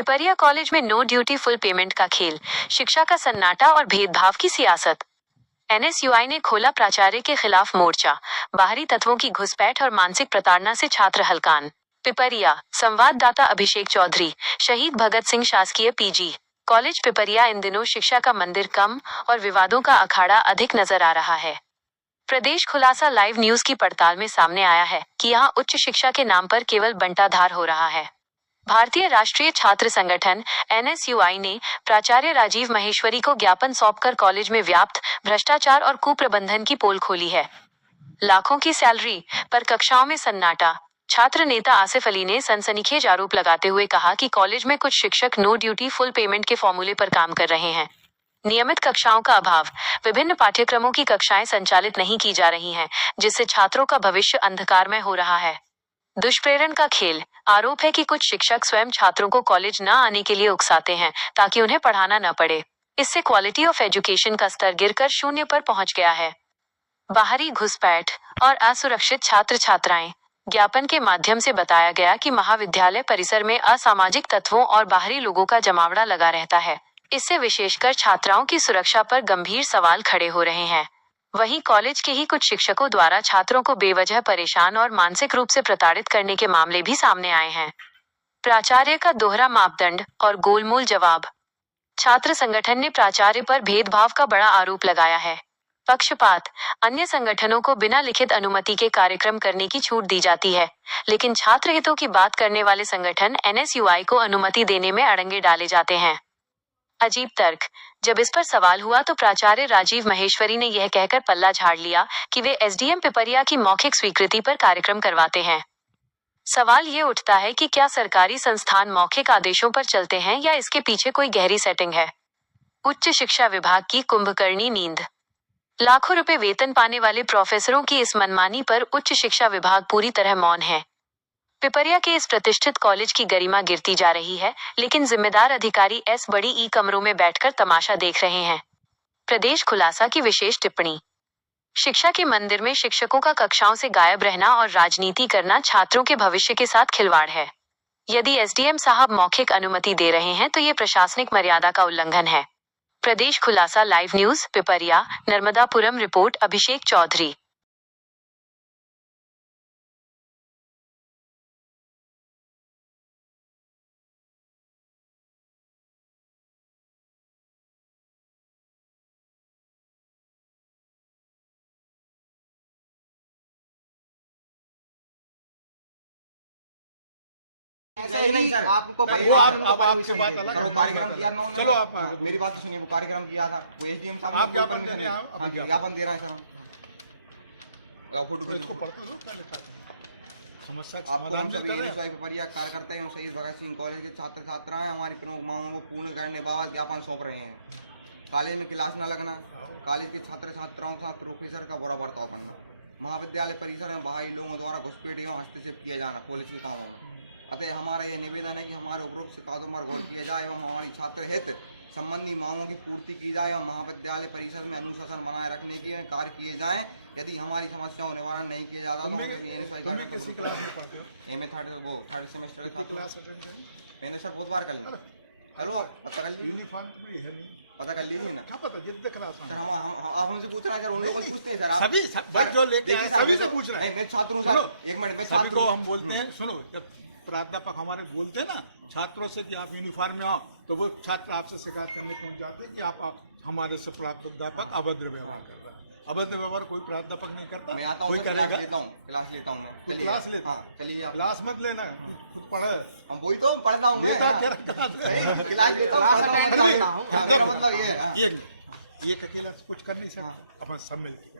Pipariya college में no duty full payment का खेल, शिक्षा का सन्नाटा और भेदभाव की सियासत। एनएसयूआई ने खोला प्राचार्य के खिलाफ मोर्चा, बाहरी तत्वों की घुसपैठ और मानसिक प्रताड़ना से छात्र हलकान। पिपरिया, संवाददाता अभिषेक चौधरी। शहीद भगत सिंह शासकीय पीजी कॉलेज पिपरिया इन दिनों शिक्षा का मंदिर कम और विवादों का अखाड़ा अधिक नजर आ रहा है। प्रदेश खुलासा लाइव न्यूज की पड़ताल में सामने आया है कि यहां उच्च शिक्षा के नाम पर केवल बंटाधार हो रहा है। भारतीय राष्ट्रीय छात्र संगठन एनएसयूआई ने प्राचार्य राजीव महेश्वरी को ज्ञापन सौंपकर कॉलेज में व्याप्त भ्रष्टाचार और कुप्रबंधन की पोल खोली है। लाखों की सैलरी पर कक्षाओं में सन्नाटा। छात्र नेता आसिफ अली ने सनसनीखेज आरोप लगाते हुए कहा कि कॉलेज में कुछ शिक्षक नो ड्यूटी फुल पेमेंट के फॉर्मूले पर काम कर रहे हैं। नियमित कक्षाओं का अभाव, विभिन्न पाठ्यक्रमों की कक्षाएं संचालित नहीं की जा रही हैं, जिससे छात्रों का भविष्य अंधकारमय हो रहा है। दुष्प्रेरण का खेल। आरोप है कि कुछ शिक्षक स्वयं छात्रों को कॉलेज न आने के लिए उकसाते हैं ताकि उन्हें पढ़ाना न पड़े। इससे क्वालिटी ऑफ एजुकेशन का स्तर गिरकर शून्य पर पहुंच गया है। बाहरी घुसपैठ और असुरक्षित छात्र छात्राएं। ज्ञापन के माध्यम से बताया गया कि महाविद्यालय परिसर में असामाजिक तत्वों और बाहरी लोगों का जमावड़ा लगा रहता है। इससे विशेषकर छात्राओं की सुरक्षा पर गंभीर सवाल खड़े हो रहे हैं। वहीं कॉलेज के ही कुछ शिक्षकों द्वारा छात्रों को बेवजह परेशान और मानसिक रूप से प्रताड़ित करने के मामले भी सामने आए हैं। प्राचार्य का दोहरा मापदंड और गोलमोल जवाब। छात्र संगठन ने प्राचार्य पर भेदभाव का बड़ा आरोप लगाया है। पक्षपात। अन्य संगठनों को बिना लिखित अनुमति के कार्यक्रम करने की छूट दी जाती है, लेकिन छात्र हितों की बात करने वाले संगठन एनएसयूआई को अनुमति देने में अड़ंगे डाले जाते हैं। अजीब तर्क। जब इस पर सवाल हुआ तो प्राचार्य राजीव महेश्वरी ने यह कहकर पल्ला झाड़ लिया कि वे एसडीएम पिपरिया की मौखिक स्वीकृति पर कार्यक्रम करवाते हैं। सवाल ये उठता है कि क्या सरकारी संस्थान मौखिक आदेशों पर चलते हैं या इसके पीछे कोई गहरी सेटिंग है। उच्च शिक्षा विभाग की कुंभकर्णी नींद। लाखों रुपए वेतन पाने वाले प्रोफेसरों की इस मनमानी पर उच्च शिक्षा विभाग पूरी तरह मौन है। पिपरिया के इस प्रतिष्ठित कॉलेज की गरिमा गिरती जा रही है, लेकिन जिम्मेदार अधिकारी बड़ी ई कमरों में बैठकर तमाशा देख रहे हैं। प्रदेश खुलासा की विशेष टिप्पणी। शिक्षा के मंदिर में शिक्षकों का कक्षाओं से गायब रहना और राजनीति करना छात्रों के भविष्य के साथ खिलवाड़ है। यदि एसडीएम साहब मौखिक अनुमति दे रहे हैं तो ये प्रशासनिक मर्यादा का उल्लंघन है। प्रदेश खुलासा live news Pipariya, Narmadapuram. Report Abhishek Chaudhary. आपको वो आप आपकी बात अलग है। कार्यक्रम किया था, चलो आप मेरी बात सुनिए। वो कार्यक्रम किया था, वो एसडीएम साहब आप ज्ञापन देने ज्ञापन दे रहा है सर। इसको पढ़ते हो क्या लिखा है? समस्या आपको समाधान कर रहे हैं। पिपरिया कार्यकर्ता हैं, शहीद भगत सिंह कॉलेज के छात्र छात्राएं हमारी प्रमुख मांगों को पूर्ण करने बाबत ज्ञापन सौंप रहे हैं। कॉलेज में क्लास न लगना, कॉलेज के छात्र छात्राओं के साथ प्रोफेसर का बुरा बर्ताव करना, महाविद्यालय परिसर में बाहरी लोगों द्वारा घुसपैठ एवं हस्तक्षेप किया जाना कॉलेज के कामों में। अतः हमारा यह निवेदन है कि हमारे उपरोक्त शिकायतों पर गौर किया जाए एवं हमारी छात्र हित संबंधी मांगों की पूर्ति की जाए और महाविद्यालय परिसर में अनुशासन बनाए रखने के कार्य किए जाएं। यदि हमारी समस्याओं निवारण नहीं किया जाता तो किसी क्लास में पढ़ते हो? थर्ड सेमेस्टर की क्लास मैंने सर बुधवार कर लिया। हेलो, पता कर लीजिए, पता कर लीजिए ना। क्या पता जितने क्लास में आप हमसे पूछ रहे हैं सर, उन लोगों से पूछते हैं सर। सभी बच्चों लेके आए, सभी से पूछ रहे हैं। मैं छात्रों से एक मिनट, सभी को हम बोलते हैं, सुनो, जब प्राध्यापक हमारे बोलते हैं ना छात्रों से कि आप यूनिफॉर्म में आओ, तो वो छात्र आपसे शिकायत करने पहुंच जाते हैं कि आप हमारे से प्राध्यापक अभद्र व्यवहार कर रहा है। अभद्र व्यवहार कोई प्राध्यापक नहीं करता। मैं आता हूं, कोई करेगा? क्लास लेता हूं मैं। क्लास लेता? चलिए, क्लास मत लेना, खुद पढ़े। हम वही तो पढ़ता हूँ, क्लास क्लास लेता हूँ, मतलब ये अकेला कुछ कर नहीं सकता, अपन सब मिलकर